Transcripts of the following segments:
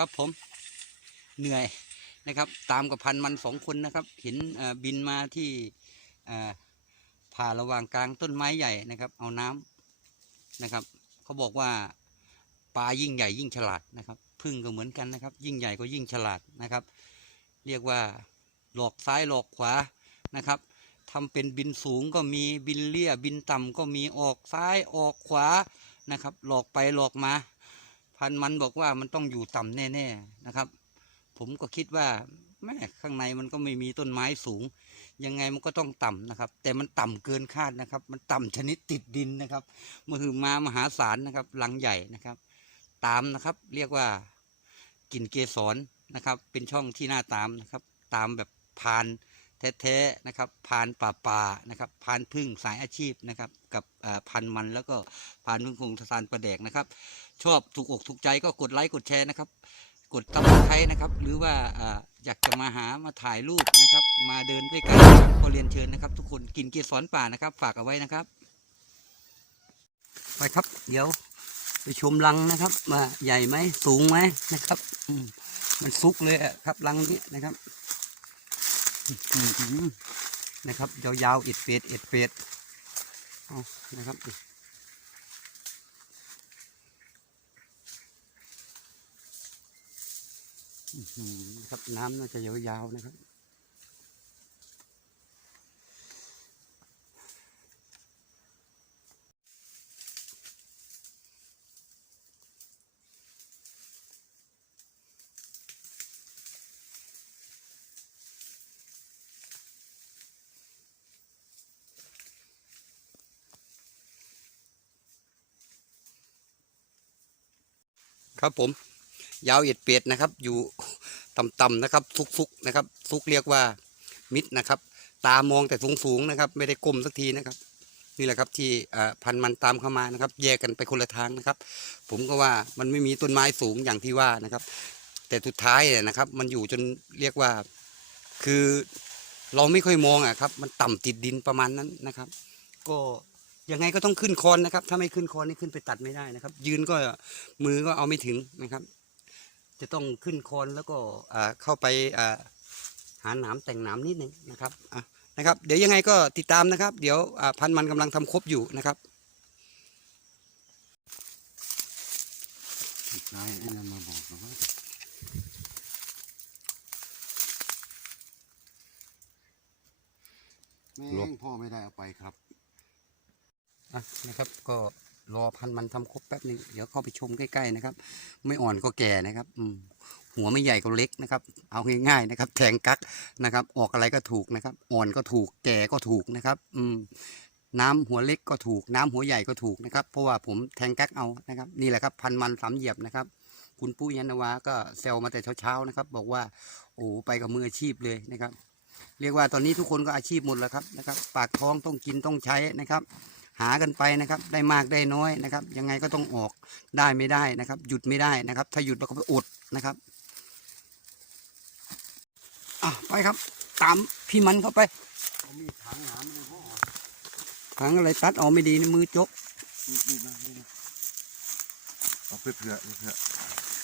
ครับผมเหนื่อยนะครับ ตามกับพันมันสองคนนะครับ เห็นบินมาที่ผ่าระหว่างกลางต้นไม้ใหญ่นะครับ เอาน้ำนะครับ เขาบอกว่าปลายิ่งใหญ่ยิ่งฉลาดนะครับพึ่งก็เหมือนกันนะครับ ยิ่งใหญ่ก็ยิ่งฉลาดนะครับ เรียกว่าหลอกซ้ายหลอกขวานะครับทำเป็นบินสูงก็มีบินเลี่ยบินต่ำก็มีออกซ้ายออกขวานะครับ หลอกไปหลอกมา พันมันบอกว่ามันต้องอยู่ต่ำแน่ๆนะครับ ผมก็คิดว่าแม่ข้างในมันก็ไม่มีต้นไม้สูง ยังไงมันก็ต้องต่ำนะครับ แต่มันต่ำเกินคาดนะครับ มันต่ำชนิดติดดินนะครับมหึมามหาศาลนะครับหลังใหญ่นะครับ ตามนะครับ เรียกว่ากินเกสรนะครับ เป็นช่องที่น่าตามนะครับ ตามแบบพานแท้ๆนะครับพานป่าป่าๆนะครับพานพึ่งสายอาชีพนะครับ กับอ่านมันแล้วก็พานพึ่งคงทสานประแดกนะครับ ชอบถูกอกถูกใจก็กดไลค์กดแชร์นะครับ กดตับสไครนะครับ หรือว่าอ่าอยากจะมาหามาถ่ายรูปนะครับ มาเดินด้วยกันนะครับก็เรียนเชิญนะครับ ทุกคนกินเกสรป่านะครับ ฝากเอาไว้นะครับ ไปครับ เดี๋ยวไปชมรังนะครับว่าใหญ่ไหมสูงไหมนะครับอืมมันซุกเลยอะครับรังนี้นะครับอื้อหือนะครับยาวๆเอ็ดเฟดเอ็ดเฟดเอานะครับ อื้อหือ ครับน้ำน่าจะยาวๆนะครับ ครับผม ยาวเอ็ดเป็ดนะครับ อยู่ต่ำๆนะครับซุกๆนะครับซุกเรียกว่ามิดนะครับ ตามองแต่สูงๆนะครับ ไม่ได้ก้มสักทีนะครับ นี่แหละครับที่พันมันตามเข้ามานะครับ แยกกันไปคนละทางนะครับ ผมก็ว่ามันไม่มีต้นไม้สูงอย่างที่ว่านะครับ แต่สุดท้ายเนี่ยนะครับ มันอยู่จนเรียกว่าคือเราไม่ค่อยมองอะครับ มันต่ำติดดินประมาณนั้นนะครับ ก็ยังไงก็ต้องขึ้นคอนนะครับ ถ้าไม่ขึ้นคอนนี่ขึ้นไปตัดไม่ได้นะครับ ยืนก็มือก็เอาไม่ถึงนะครับ จะต้องขึ้นคอนแล้วก็อ่าเข้าไปอ่าหาหนามแต่งหนามนิดนึงนะครับอะนะครับ เดี๋ยวยังไงก็ติดตามนะครับ เดี๋ยวอ่าพันมันกำลังทำครบอยู่นะครับนายไอ้นั่นมาบอกนะว่าแม่รวมงพ่อไม่ได้เอาไปครับอะนะครับก็ รอพันมันทำครบแป๊บหนึงเดี๋ยวเข้าไปชมใกล้ๆนะครับ ไม่อ่อนก็แก่นะครับอืมหัวไม่ใหญ่ก็เล็กนะครับ เอาง่ายๆนะครับ แทงกักนะครับ ออกอะไรก็ถูกนะครับ อ่อนก็ถูก แก่ก็ถูกนะครับ อืมน้ำหัวเล็กก็ถูก น้ำหัวใหญ่ก็ถูกนะครับ เพราะว่าผมแทงกักเอานะครับ นี่แหละครับ พันมันสามเหยียบนะครับ คุณปุ้ยยันนวาก็เซลมาแต่เช้าๆนะครับ บอกว่า โอ้ไปกับมืออาชีพเลยนะครับ เรียกว่าตอนนี้ทุกคนก็อาชีพหมดแล้วครับนะครับ ปากท้องต้องกินต้องใช้นะครับ หากันไปนะครับ ได้มากได้น้อยนะครับ ยังไงก็ต้องออกได้ไม่ได้นะครับ หยุดไม่ได้นะครับ ถ้าหยุดเราก็ไปอดนะครับอะไปครับ ตามพี่มันเข้าไปถางอะไรตัดออกไม่ดีนะมือจกเอาเพื่อเพื่อเพื่อ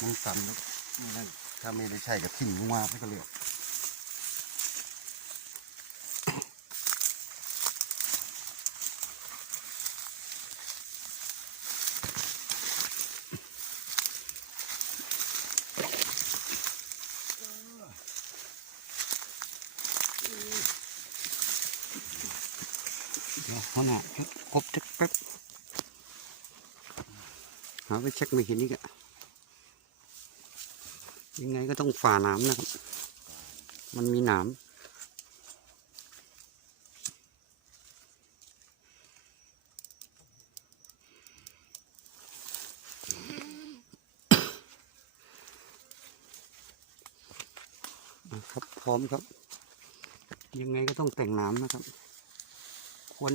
มันสั่นแล้วถ้าไม่ได้ใช่กับทิ้งลงมาไม่ก็เลย หัวหน้าครบจักแป๊บหาไปเช็คไม่เห็นนี่กะยังไงก็ต้องฝ่าหน้ำนะครับ มันมีหนามครับพร้อมครับ ยังไงก็ต้องแต่งหน้ำนะครับ ควร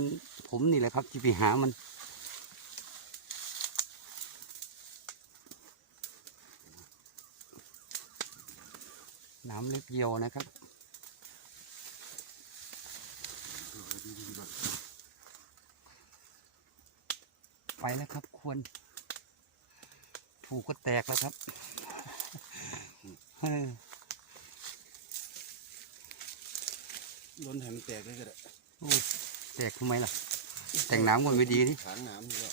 ผมนี่แหละครับจะไปหามันน้ำเล็บเยียวนะครับไปแล้วครับควร ถูกก็แตกแล้วครับเออล้นให้มันแตกเลยก็ได้โอ้ แตกทำไมล่ะ แต่งน้ำก่อนไม่ดีนี่ขางน้ำนี่ก็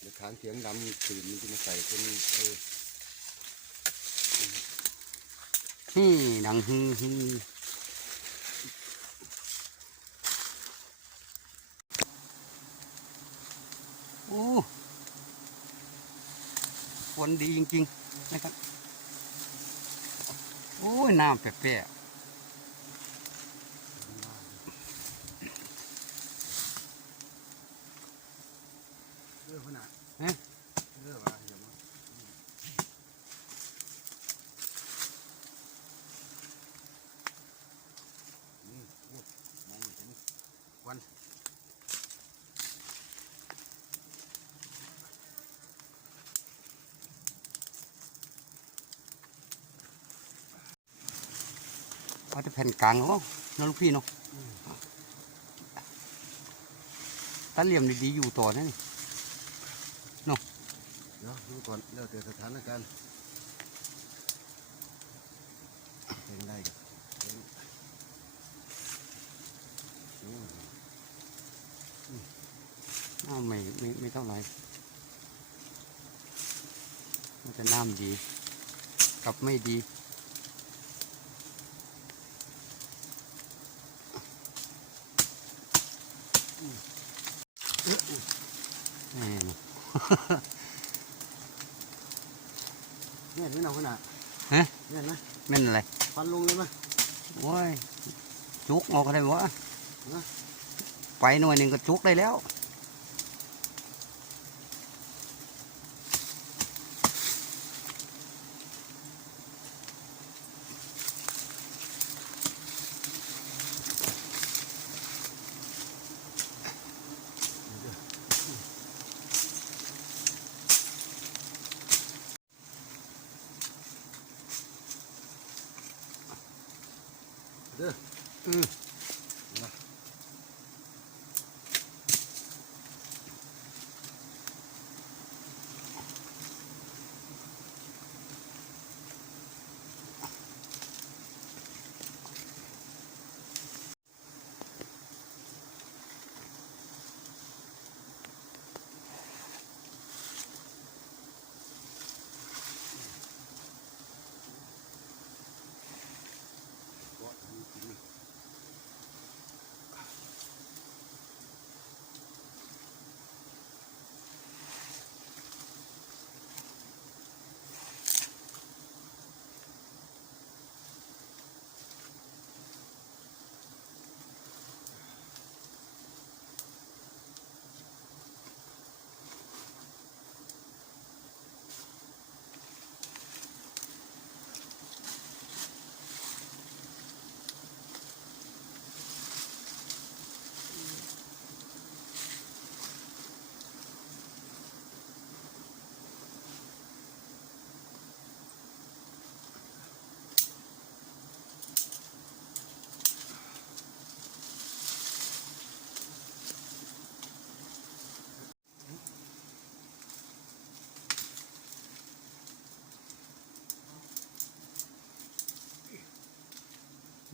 เดี๋ยวขางเสียงดำตื่นมันจะมาใส่คนเออนี่ดังฮึฮึโอ้ฝนดีจริงๆนะครับ โอ้ยน้ำแปะเรื่องขนาด ๆฮะ เรื่องอะไรอย่างเงี้ยนี่โอ้ยมองไม่เห็นควัน เอาจะแผ่นกลางแล้วนะลูกพี่เนาะตาเหลี่ยมดีๆอยู่ต่อนะนี่เดี๋ยวดูก่อนแล้วแต่สถานการณ์เป็นได้กันเป็นอืมน้ำไม่ไม่ไม่เท่าไหร่มันจะน้ำดี กับไม่ดี แหม่ เนี่ยนี่เราขนาดฮะเนี่ยนะแม่นอะไรฟันลงเลยไหมโอ้ยจุกออกอะไรวะฮะไปหน่วยหนึ่งก็จุกได้แล้ว เด้อ อืม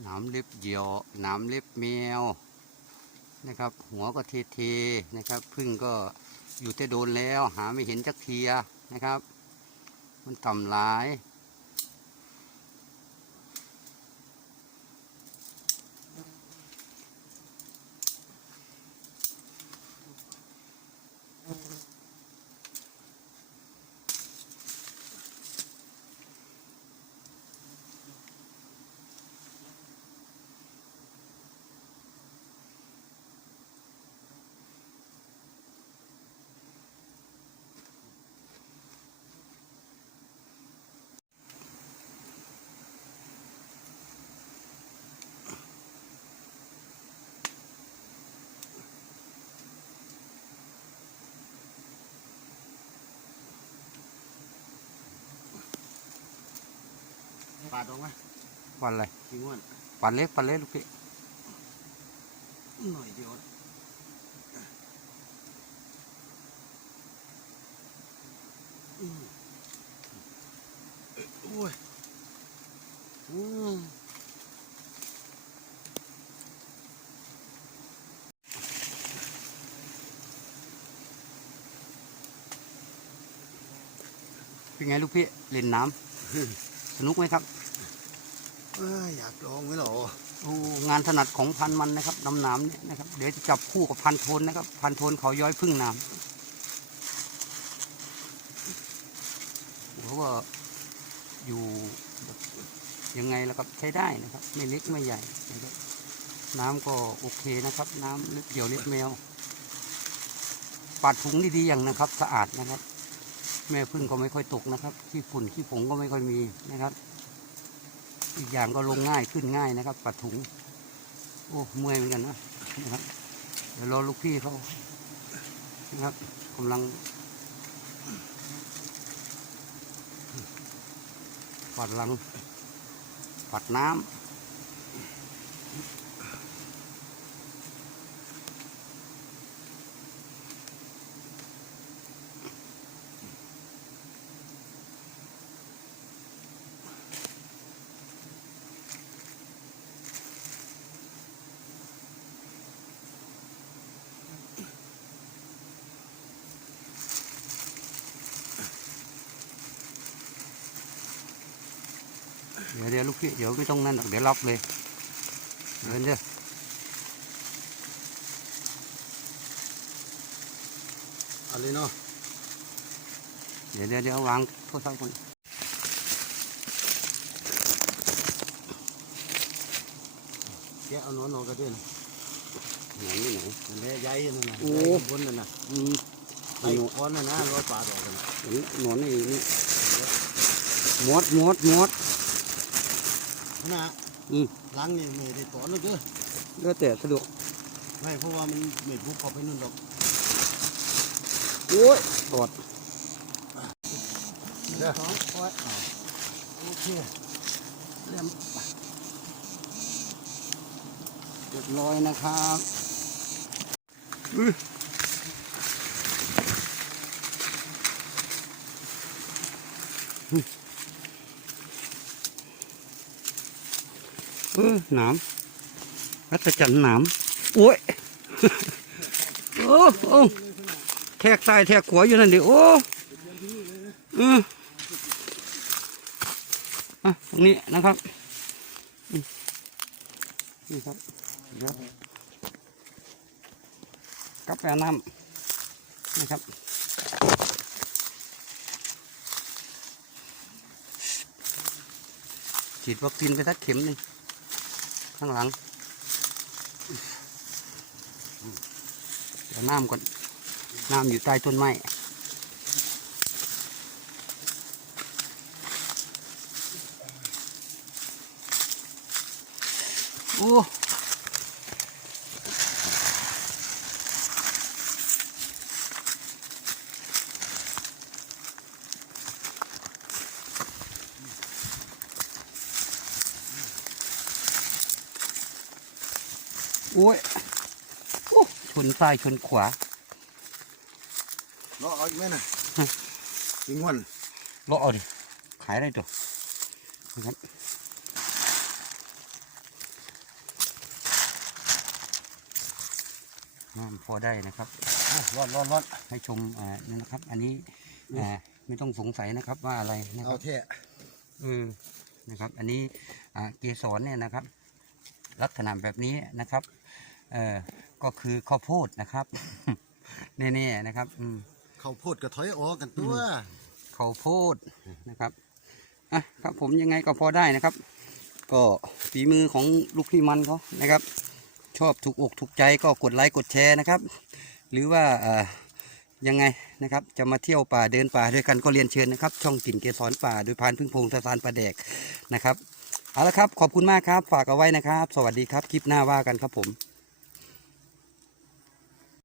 ห น้ำเล็บเหยี่ยวหน้ำเล็บแมวนะครับ หัวก็เทเทนะครับพึ่งก็อยู่แต่โดนแล้ว หาไม่เห็นจักเทียนะครับ มันต่ำหลาย ปาดออกมาปันอะไรทิ้งวันปันเล็กปันเล็กลูกพี่หน่อยเดียวอืมโอ้ยอืมเป็นไงลูกพี่เล่นน้ำสนุกไหมครับเอยากลองไหมหรอโอ้งานถนัดของพันมันนะครับดำน้ำเนี่ยนะครับ เดี๋ยวจะจับคู่กับพันโทนนะครับ พันโทนเขาย้อยพึ่งน้ำเขาก็อยู่ยังไงแล้วครับใช้ได้นะครับ ไม่เล็กไม่ใหญ่นะครับน้ำก็โอเคนะครับ น้ำลึกเกี่ยวเล็บแมวปัดถุงดีๆอย่างนะครับ สะอาดนะครับ แม่พึ่งก็ไม่ค่อยตกนะครับขี้ฝุ่นขี้ผงก็ไม่ค่อยมีนะครับ อีกอย่างก็ลงง่ายขึ้นง่ายนะครับ ปัดถุง โอ้เมื่อยเหมือนกันนะนะครับ เดี๋ยวรอลูกพี่เขานะครับกำลังปัดหลังปัดน้ำ เดี๋ยวเดี๋ยวลูกพี่เดี๋ยวไม่ต้องนั่นหรอกเดี๋ยวล็อกเลยเดินเด้อเอะไรเนาะเดี๋ยวเดี๋ยวเดี๋ยววางโทรศัพท์ก่อนแกะเอาหนอนออกกันด้วยนะไหนนี่ไหนนั่นแหละใหญ่นั่นน่ะโอ้ ใหญ่ข้างบนนั่นน่ะอืมไอ้ก้อนนั่นนะร้อยปลาดออกกันน่ะอันนี้หนอนนี่นี่หมดหมดหมดข นาดอืมหลังนี่ไม่ได้ตอนเลยเด้อเลือแต่สะดวกไม่เพราะว่ามันไม่บุกเข้าไปนู่นดอกโอ้ยตอด เด้อ สองร้อยอ้าวโอเคเรียมเรียบร้อยนะครับ อื้อ ออหนามรัตจันทร์หนามโอ้ยโอ้โอ้แทกซ้ายแทกขวาอยู่นั่นดิโอ้เอออะตรงนี้นะครับอืมนี่ครับเดี๋ยวกาแฟน้ำนะครับฉีดวัคซีนไปสักเข็มหนึ่ง ข้างหลังเดี๋ยวน้ำก่อนน้ำอยู่ใต้ต้นไม้โอ้โอ้ยโอ้ช นซ้ายชนขวาเนาะเอาอีกไหมน่ะฮะทิ้งวันเลาะเอาดิ ขายได้ตัวนะครับน้ำพอได้นะครับโอ้รอดรอดรอดให้ชมอ่านี่นะครับ อันนี้อ่าไม่ต้องสงสัยนะครับว่าอะไรนะคเอารับแท้เออนะครับ อันนี้อ่าเกสรเนี่ยนะครับ ลักษณะแบบนี้นะครับเออ ก็คือข้าวโพดนะครับ แน่ๆนะครับอืมเขาวโพดกระถอยออกกันตัวข้าวโพดนะครับอะครับผมยังไงก็พอได้นะครับ ก็ฝีมือของลูกพี่มันเขานะครับ ชอบถูกอกถูกใจก็กดไลค์กดแชร์นะครับ หรือว่าเอ่อยังไงนะครับจะมาเที่ยวป่าเดินป่าด้วยกันก็เรียนเชิญนะครับ ช่องกลิ่นเกสรป่าโดยพานพึ่งพงศสารป่าแดกนะครับเอาละครับขอบคุณมากครับ ฝากเอาไว้นะครับ สวัสดีครับคลิปหน้าว่ากันครับผม